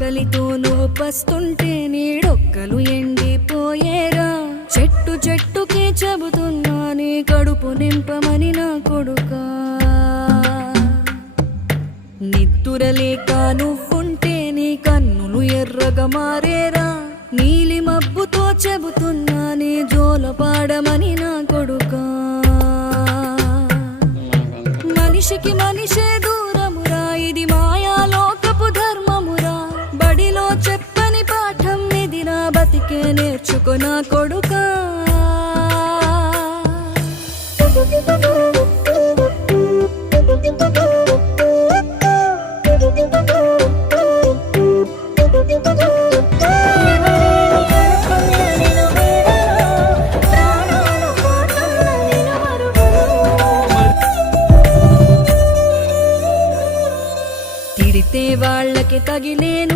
కలితో నువ్వు పస్తుంటే నీడొక్కలు ఎండిపోయేరా. చెట్టు చెట్టుకే చెబుతున్నా నీ కడుపు నింపమని నా కొడుకా. నిద్దురలేక నువ్వుంటే నీ కన్నులు ఎర్రగా మారేరా. నీలి మబ్బుతో చెబుతున్నా నీ జోల పాడమని నా కొడుకా. మనిషికి మనిషే దూరమురా, ఇది మాయాలోకపు ధర్మమురా. బడిలో చెప్పని పాఠం ఇది, నా బతికే నేర్చుకో నా కొడుకా. తిడితే వాళ్ళకి తగిలేను